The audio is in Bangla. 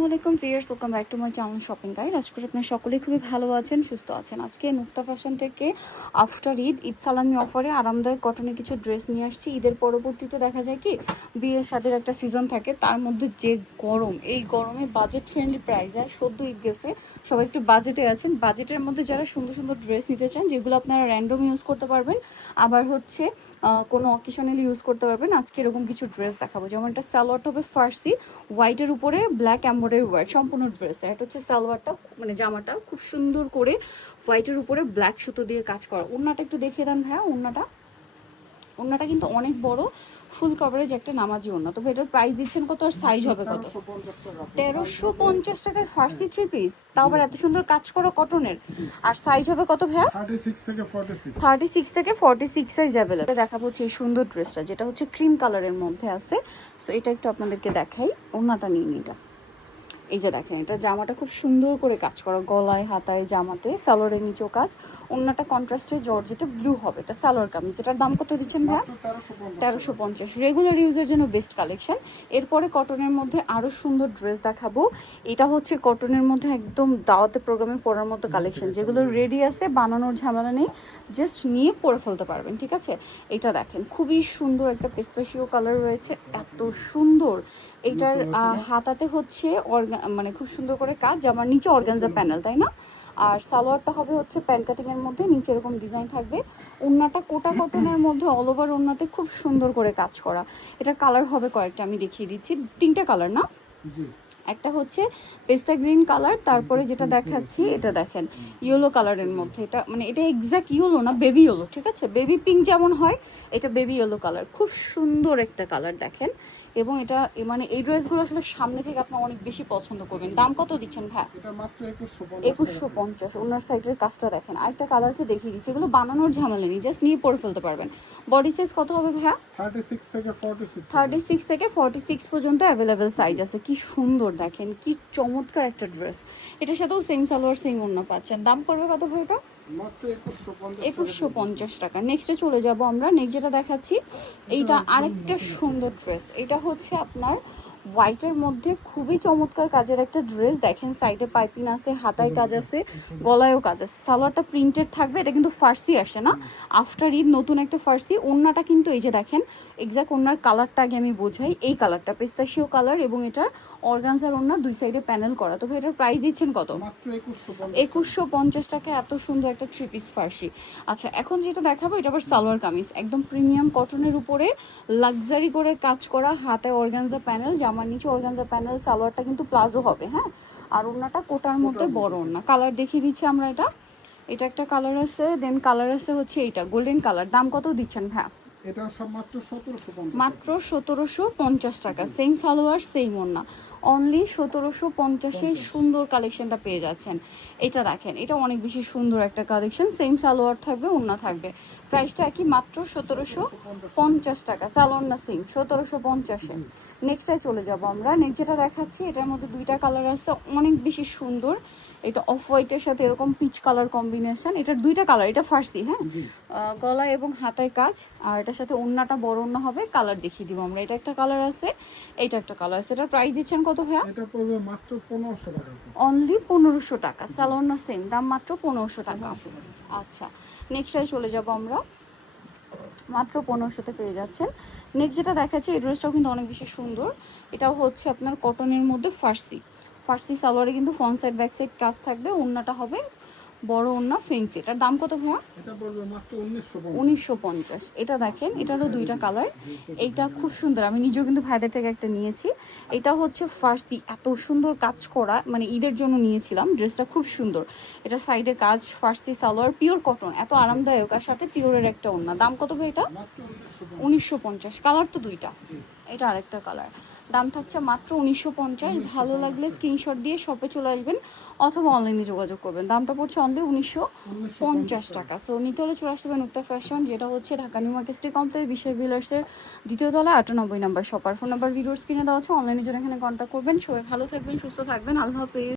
আসসালামু আলাইকুম viewers, welcome back to my channel shopping guide. আজকে আপনারা সকলেই খুবই ভালো আছেন, সুস্থ আছেন। আজকে নুক্তা ফ্যাশন থেকে আফটার ঈদ সালামি অফারে আরামদায়ক কটনের কিছু ড্রেস নিয়ে আসছি। ঈদের পরবর্তীতে দেখা যায় কি বিয়ের শাদীর একটা সিজন থাকে, তার মধ্যে যে গরম, এই গরমে বাজেট ফ্রেন্ডলি প্রাইস। আর সদ্য ঈদ গেছে, সবাই একটু বাজেটে আছেন। বাজেটের মধ্যে যারা সুন্দর সুন্দর ড্রেস নিতে চান, যেগুলো আপনারা র্যান্ডম ইউজ করতে পারবেন, আবার হচ্ছে কোনো অকেশনালি ইউজ করতে পারবেন, আজকে এরকম কিছু ড্রেস দেখাবো। যেমন একটা সালোয়ার হবে ফার্সি হোয়াইটের উপরে ব্ল্যাক এমব্রয়ডারি ওয়ার্ক, সম্পূর্ণ ড্রেস। এটা হচ্ছে সালোয়ারটা, মানে জামাটা খুব সুন্দর করে হোয়াইটের উপরে ব্ল্যাক সুতো দিয়ে কাজ করা। ওড়নাটা একটু দেখিয়ে দেন ভাইয়া। ওড়নাটা কিন্তু অনেক বড়, ফুল কভারেজ একটা নামাজি ওড়না। তবে এটার প্রাইস দিচ্ছেন কত আর সাইজ হবে কত? 1350 টাকায় ফার্সি থ্রি পিস, তাও আবার এত সুন্দর কাজ করা কটনের। আর সাইজ হবে কত ভাইয়া? 36 থেকে 46 সাইজ অ্যাভেলেবল। দেখাবো হচ্ছে এই সুন্দর ড্রেসটা, যেটা হচ্ছে ক্রিম কালারের মধ্যে আছে। সো এটা একটু আপনাদেরকে দেখাই। ওড়নাটা নিয়ে নিই। এটা এই যে দেখেন, এটা জামাটা খুব সুন্দর করে কাজ করা, গলায় হাতায় জামাতে, সালোয়ারের নিচেও কাজ। ওড়নাটা কন্ট্রাস্টে জর্জেটে ব্লু হবে। এটা সালোয়ার কামিজ। এটার দাম কত দিচ্ছেন ভাইয়া? 1350। রেগুলার ইউজের জন্য বেস্ট কালেকশন। এরপরে কটনের মধ্যে আরও সুন্দর ড্রেস দেখাবো। এটা হচ্ছে কটনের মধ্যে একদম দাওয়াতে প্রোগ্রামে পরার মতো কালেকশন, যেগুলো রেডি আছে, বানানোর ঝামেলা নেই, জাস্ট নিয়ে পরে ফেলতে পারবেন। ঠিক আছে, এটা দেখেন খুবই সুন্দর একটা পিস্তাশিও কালার রয়েছে, এত সুন্দর। এইটার হাতাতে হচ্ছে মানে খুব সুন্দর করে কাজ, জামার নিচে অর্গানজা প্যানেল, তাই না? আর সালোয়ারটা হবে হচ্ছে প্যান্ট কাটিং এর মধ্যে, নিচে এরকম ডিজাইন থাকবে। ওড়নাটা কোটা কটনের মধ্যে, অল ওভার ওড়নাতে খুব সুন্দর করে কাজ করা। এটা কালার হবে কয়েকটা, আমি দেখিয়ে দিচ্ছি। 3টে কালার না? একটা হচ্ছে পেস্তা গ্রিন কালার, তারপরে যেটা দেখাচ্ছি এটা দেখেন ইয়েলো কালারের মধ্যে। এটা মানে এটা এক্স্যাক্ট ইয়েলো না, বেবি ইয়েলো। ঠিক আছে, বেবি পিঙ্ক যেমন হয়, এটা বেবি ইয়েলো কালার। খুব সুন্দর একটা কালার দেখেন। এবং এটা মানে এই ড্রেসগুলো আসলে সামনে থেকে আপনার অনেক বেশি পছন্দ করবেন। দাম কত দিচ্ছেন ভাই? 2150। ওনার সাইডের কাজটা দেখেন। আরেকটা কালার আছে, দেখিয়ে দিচ্ছি। এগুলো বানানোর ঝামেলা নেই, জাস্ট নিয়ে পরে ফেলতে পারবেন। বডি সাইজ কত হবে ভাইয়া? 36 থেকে 46 পর্যন্ত অ্যাভেলেবেল সাইজ আছে। কি সুন্দর দেখেন, কি চমৎকার একটা ড্রেস। এটার সাথেও সেম সালোয়ার সেম ওড়না পাচ্ছেন। দাম পড়বে কত ভাই? এটা 2150 টাকা। নেক্সটে চলে যাব আমরা। নেক্সট যেটা দেখাচ্ছি, এইটা আরেকটা সুন্দর ড্রেস। এটা হচ্ছে আপনার হোয়াইটের মধ্যে খুবই চমৎকার কাজের একটা ড্রেস। দেখেন সাইডে পাইপিং আছে, হাতায় কাজ আছে, গলায়ও কাজ আছে। সালোয়ারটা প্রিন্টেড থাকবে। এটা কিন্তু ফার্সি আসে না, আফটার ঈদ নতুন একটা ফার্সি। ওড়নাটা কিন্তু এই যে দেখেন, এক্স্যাক্ট ওড়নার কালারটা আগে আমি বোঝাই। এই কালারটা পেস্তাশিও কালার, এবং এটা অর্গানজার ওড়না, দুই সাইডে প্যানেল করা। তবে এটার প্রাইস দিচ্ছেন কত? 2150 টাকা। এত সুন্দর একটা থ্রি পিস ফার্সি। আচ্ছা, এখন যেটা দেখাবো, এটা আবার সালোয়ার কামিজ, একদম প্রিমিয়াম কটনের উপরে লাক্সারি করে কাজ করা, হাতে অর্গানজা প্যানেল, জামার নিচে অর্গানজা প্যানেল। সালোয়ারটা কিন্তু প্লাজো হবে, হ্যাঁ। আর ওড়নাটা কোটার মধ্যে বড় ওড়না। কালার দেখিয়ে দিচ্ছি আমরা। এটা একটা কালার আছে, দেন কালার আছে হচ্ছে এইটা গোল্ডেন কালার। দাম কত দিচ্ছেন ভাই? এটা সব মাত্র 1750। মাত্র 1750 টাকা। সেম সালোয়ার সেম ওড়না, অনলি 1750-এ সুন্দর কালেকশনটা পেয়ে যাচ্ছেন। এটা দেখেন, এটা অনেক বেশি সুন্দর একটা কালেকশন। সেম সালোয়ার থাকবে, ওড়না থাকবে, প্রাইসটা একই, মাত্র 1750 টাকা। সালোয়ার না সেম, 1750-এ। নেক্সটটাই চলে যাব আমরা। নেক্সট যেটা দেখাচ্ছি, এটার মধ্যে দুইটা কালার আছে, অনেক বেশি সুন্দর। এটা অফ হোয়াইটের সাথে এরকম পিচ কালার কম্বিনেশন। এটার দুইটা কালার, এটা ফার্সি, হ্যাঁ, গলা এবং হাতায় কাজ। আর এটার সাথে ওড়নাটা বড় ওড়না হবে। কালার দেখিয়ে দিব আমরা। এটা একটা কালার আছে, এইটা একটা কালার আছে। এটার প্রাইস দিচ্ছেন কত ভাইয়া? এটা পড়বে মাত্র 1500 টাকা। অনলি 1500 টাকা। সালোয়ার না সেম, দাম মাত্র 1500 টাকা। আচ্ছা, নেক্সটটাই চলে যাব আমরা। মাত্র 1500-তে পেয়ে যাচ্ছেন। নেক্সট যেটা দেখাচ্ছি, এই ড্রেসটাও কিন্তু অনেক বেশি সুন্দর। এটাও হচ্ছে আপনার কটনের মধ্যে ফার্সি সালোয়ারে কিন্তু ফ্রন্ট সাইড ব্যাক সাইড কাজ থাকবে। ওড়নাটা হবে বড় ওড়না ফেন্সি। এটার দাম কত ভাইয়া? এটা পড়বে মাত্র 1950। এটা দেখেন, এটারও দুইটা কালার। এইটা খুব সুন্দর, আমি নিজেও কিন্তু ভাইদের থেকে একটা নিয়েছি। এটা হচ্ছে ফার্সি, এত সুন্দর কাজ করা, মানে ঈদের জন্য নিয়েছিলাম। ড্রেসটা খুব সুন্দর। এটা সাইডে কাজ, ফার্সি সালোয়ার, পিওর কটন, এত আরামদায়ক, আর সাথে পিওরের একটা ওড়না। দাম কত ভাই এটা? 1950। কালার তো দুইটা, এটা আরেকটা কালার। দাম থাকছে মাত্র 1950। ভালো লাগলে স্ক্রিনশট দিয়ে শপে চলে আসবেন, অথবা অনলাইনে যোগাযোগ করবেন। দামটা পড়ছে অনলি 1950 টাকা। সো নিতে হলে চলে আসতে হবে নুক্তা ফ্যাশন, যেটা হচ্ছে Dhaka new market city complex, বিশেষ বিলার্সের দ্বিতীয় তলা, 98 নম্বর শপার। ফোন নাম্বার ভিডিওর স্ক্রিনে দেওয়া আছে, অনলাইনে জন্য এখানে কন্ট্যাক্ট করবেন। সবাই ভালো থাকবেন, সুস্থ থাকবেন, আল্লাহ হাফেজ।